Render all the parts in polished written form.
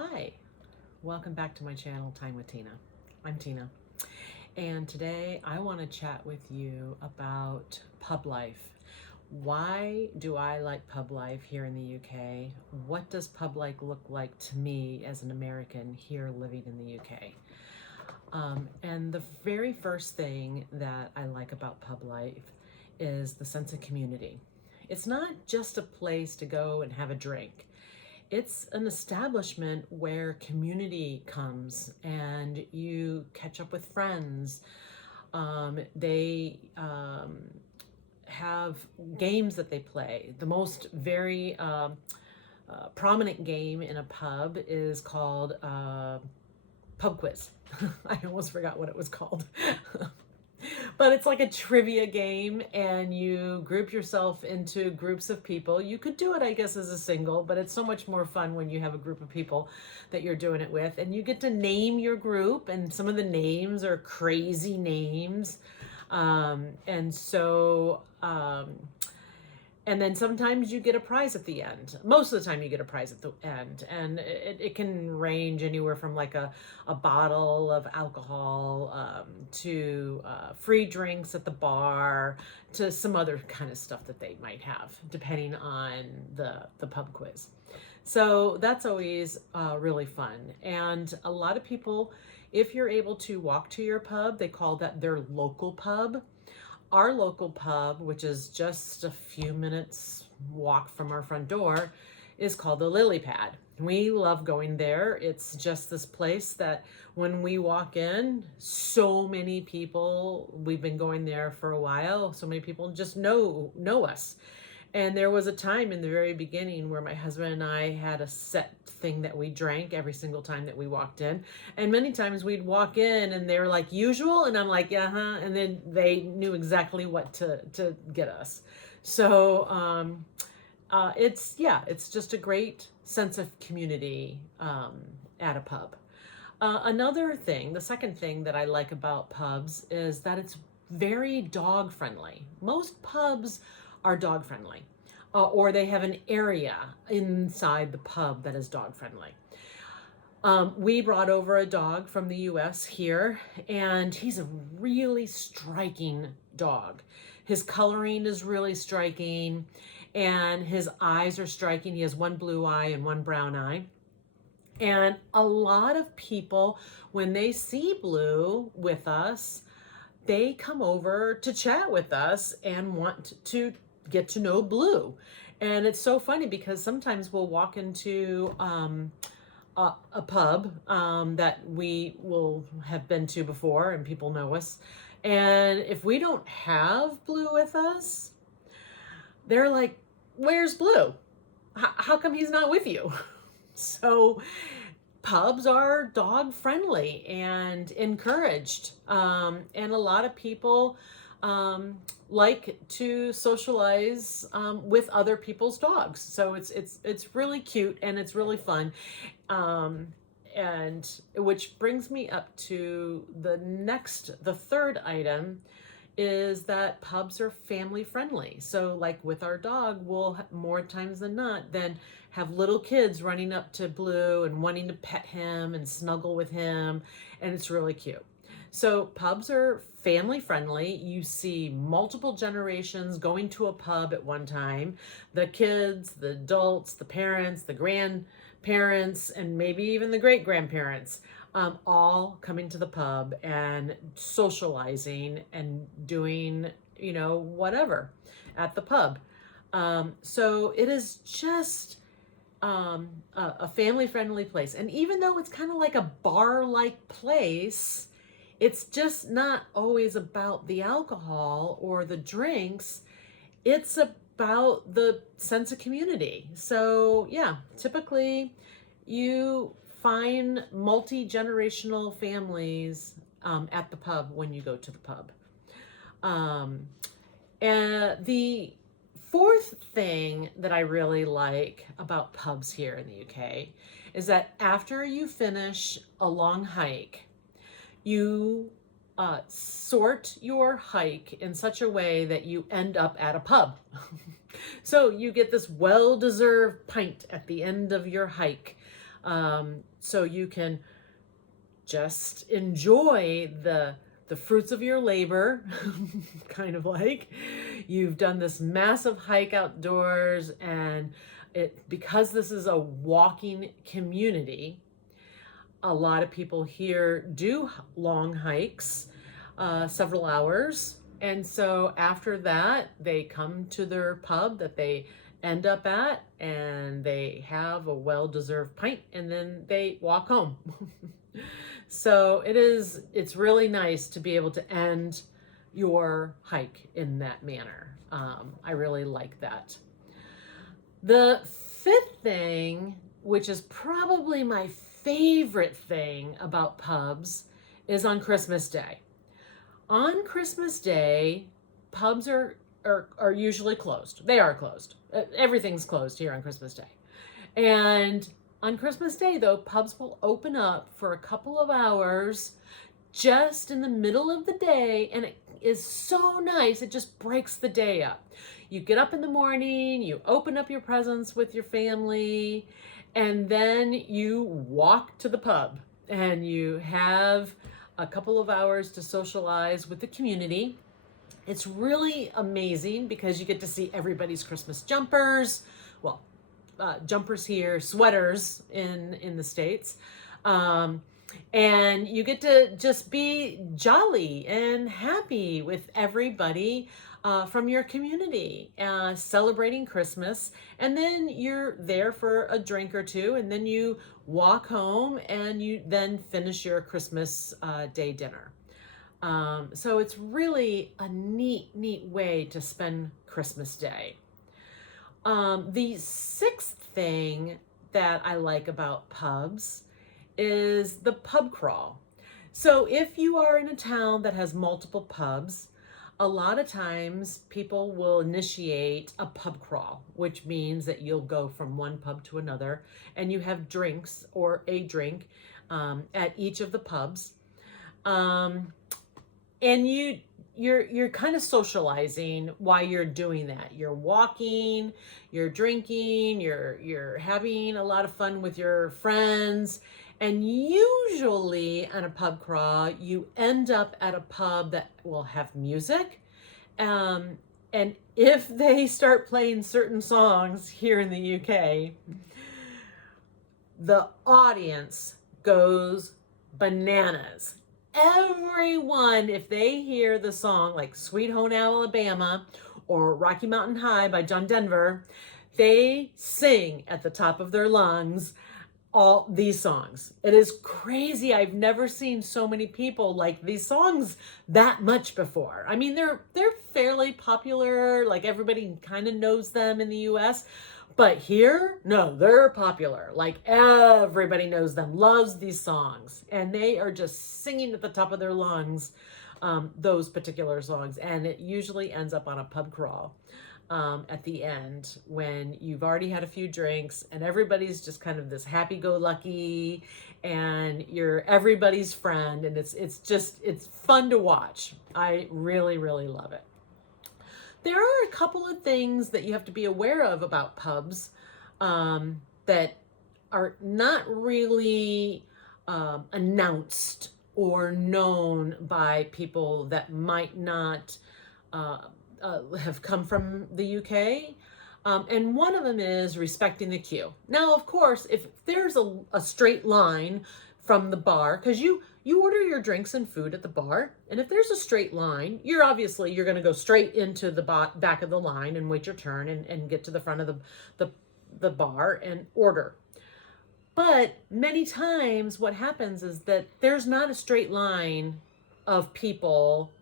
Hi, welcome back to my channel, Time with Tina. I'm Tina, and today I want to chat with you about pub life. Why do I like pub life here in the UK? What does pub life look like to me as an American here living in the UK? And the very first thing that I like about pub life is the sense of community. It's not just a place to go and have a drink. It's an establishment where community comes and you catch up with friends. They have games that they play. The most very prominent game in a pub is called Pub Quiz. I almost forgot what it was called. But it's like a trivia game, and you group yourself into groups of people. You could do it, I guess, as a single, but it's so much more fun when you have a group of people that you're doing it with. And you get to name your group, and some of the names are crazy names. And so, and then sometimes you get a prize at the end. Most of the time you get a prize at the end. And it can range anywhere from like a bottle of alcohol to free drinks at the bar to some other kind of stuff that they might have, depending on the pub quiz. So that's always really fun. And a lot of people, if you're able to walk to your pub, they call that their local pub. Our local pub, which is just a few minutes walk from our front door, is called the Lily Pad. We love going there. It's just this place that when we walk in, so many people, we've been going there for a while, so many people just know us. And there was a time in the very beginning where my husband and I had a set thing that we drank every single time that we walked in. And many times we'd walk in and they were like, usual? And I'm like, yeah, huh? And then they knew exactly what to get us. So it's just a great sense of community at a pub. Another thing, the second thing that I like about pubs is that it's very dog friendly. Most pubs are dog friendly, or they have an area inside the pub that is dog friendly. We brought over a dog from the US here, and he's a really striking dog. His coloring is really striking, and his eyes are striking. He has one blue eye and one brown eye. And a lot of people, when they see Blue with us, they come over to chat with us and want to get to know Blue. And it's so funny because sometimes we'll walk into a pub that we will have been to before and people know us. And if we don't have Blue with us, they're like, where's Blue? How come he's not with you? So pubs are dog friendly and encouraged. And a lot of people like to socialize with other people's dogs. So it's really cute and it's really fun. And which brings me up to the third item is that pubs are family friendly. So like with our dog, we'll more times than not then have little kids running up to Blue and wanting to pet him and snuggle with him, and it's really cute. So pubs are family friendly. You see multiple generations going to a pub at one time. The kids, the adults, the parents, the grandparents, and maybe even the great-grandparents, all coming to the pub and socializing and doing, whatever at the pub. So it is just a family-friendly place. And even though it's kind of like a bar-like place, it's just not always about the alcohol or the drinks. It's about the sense of community. So yeah, typically you find multi-generational families at the pub when you go to the pub. And the fourth thing that I really like about pubs here in the UK is that after you finish a long hike, you sort your hike in such a way that you end up at a pub. So you get this well-deserved pint at the end of your hike. So you can just enjoy the fruits of your labor, kind of like you've done this massive hike outdoors, and because this is a walking community, a lot of people here do long hikes, several hours. And so after that, they come to their pub that they end up at, and they have a well-deserved pint, and then they walk home. So it's really nice to be able to end your hike in that manner. I really like that. The fifth thing, which is probably my favorite thing about pubs, is on Christmas Day. On Christmas Day, pubs are usually closed. They are closed. Everything's closed here on Christmas Day. And on Christmas Day, though, pubs will open up for a couple of hours just in the middle of the day, and it is so nice. It just breaks the day up. You get up in the morning, you open up your presents with your family, and then you walk to the pub and you have a couple of hours to socialize with the community. It's really amazing because you get to see everybody's Christmas jumpers. Well, jumpers here, sweaters in the States. And you get to just be jolly and happy with everybody from your community, celebrating Christmas. And then you're there for a drink or two, and then you walk home and you then finish your Christmas Day dinner. So it's really a neat way to spend Christmas Day. The sixth thing that I like about pubs is the pub crawl. So if you are in a town that has multiple pubs, a lot of times people will initiate a pub crawl, which means that you'll go from one pub to another and you have drinks or a drink at each of the pubs. And you're kind of socializing while you're doing that. You're walking, you're drinking, you're having a lot of fun with your friends. And usually on a pub crawl, you end up at a pub that will have music. And if they start playing certain songs here in the UK, the audience goes bananas. Everyone, if they hear the song like Sweet Home Alabama or Rocky Mountain High by John Denver, they sing at the top of their lungs all these songs. It is crazy. I've never seen so many people like these songs that much before. I mean, they're fairly popular, like everybody kind of knows them in the US, but here, no, they're popular. Like everybody knows them, loves these songs, and they are just singing at the top of their lungs those particular songs, and it usually ends up on a pub crawl. At the end, when you've already had a few drinks and everybody's just kind of this happy-go-lucky and you're everybody's friend, and it's fun to watch. I really love it. There are a couple of things that you have to be aware of about pubs that are not really announced or known by people that might not have come from the UK. And one of them is respecting the queue. Now, of course, if there's a straight line from the bar, because you order your drinks and food at the bar, and if there's a straight line, you're going to go straight into the back of the line and wait your turn and get to the front of the bar and order. But many times what happens is that there's not a straight line of people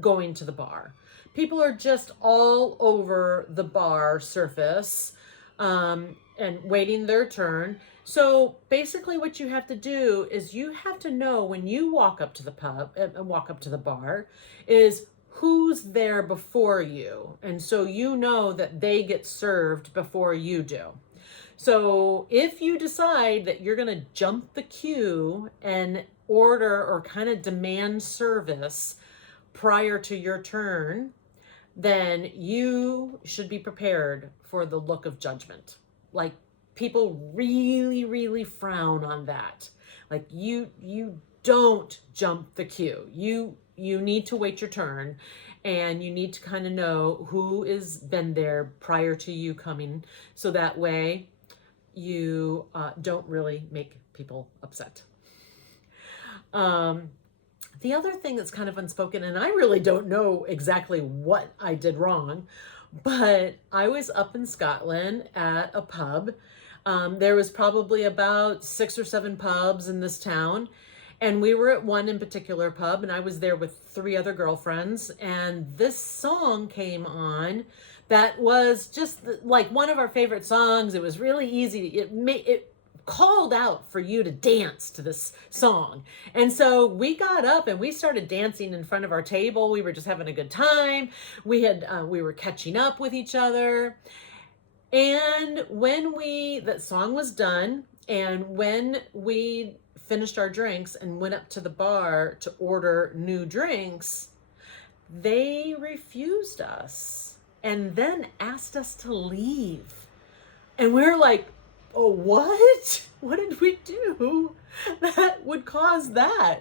going to the bar. People are just all over the bar surface and waiting their turn. So basically what you have to do is you have to know when you walk up to the pub and walk up to the bar is who's there before you. And so you know that they get served before you do. So if you decide that you're going to jump the queue and order or kind of demand service prior to your turn, then you should be prepared for the look of judgment. Like, people really, really frown on that. Like you don't jump the queue. You need to wait your turn, and you need to kind of know who has been there prior to you coming, so that way you don't really make people upset. The other thing that's kind of unspoken, and I really don't know exactly what I did wrong, but I was up in Scotland at a pub. There was probably about 6 or 7 pubs in this town, and we were at one in particular pub, and I was there with 3 other girlfriends, and this song came on that was just like one of our favorite songs. It was really easy. It called out for you to dance to this song. And so we got up and we started dancing in front of our table. We were just having a good time. We were catching up with each other. And when that song was done, and when we finished our drinks and went up to the bar to order new drinks, they refused us and then asked us to leave. And we were like, oh, what? What did we do that would cause that?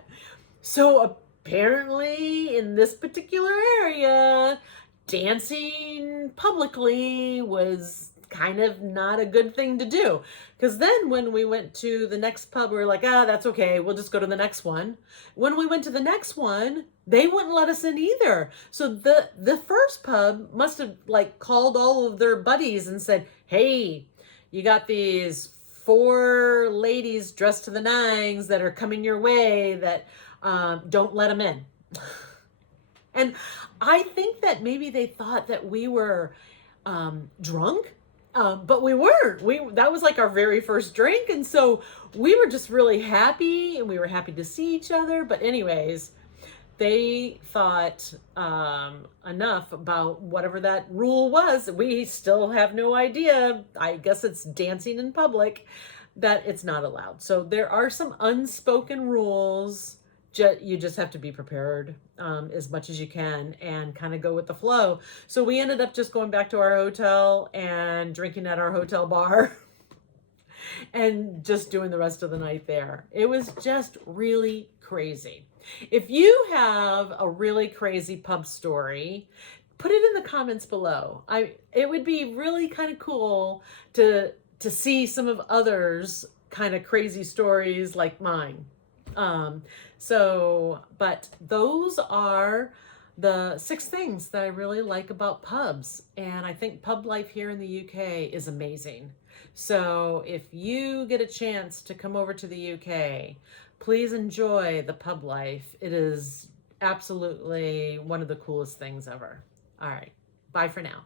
So apparently in this particular area, dancing publicly was kind of not a good thing to do. Because then when we went to the next pub, we were like, that's okay. We'll just go to the next one. When we went to the next one, they wouldn't let us in either. So the first pub must have like called all of their buddies and said, hey, you got these 4 ladies dressed to the nines that are coming your way that don't let them in. And I think that maybe they thought that we were drunk, but we weren't. That was like our very first drink. And so we were just really happy, and we were happy to see each other. But anyways, they thought enough about whatever that rule was. We still have no idea. I guess it's dancing in public, that it's not allowed. So there are some unspoken rules. You just have to be prepared as much as you can and kind of go with the flow. So we ended up just going back to our hotel and drinking at our hotel bar and just doing the rest of the night there. It was just really crazy. If you have a really crazy pub story, put it in the comments below. It would be really kind of cool to see some of others' kind of crazy stories like mine. But those are the 6 things that I really like about pubs. And I think pub life here in the UK is amazing. So if you get a chance to come over to the UK, please enjoy the pub life. It is absolutely one of the coolest things ever. All right. Bye for now.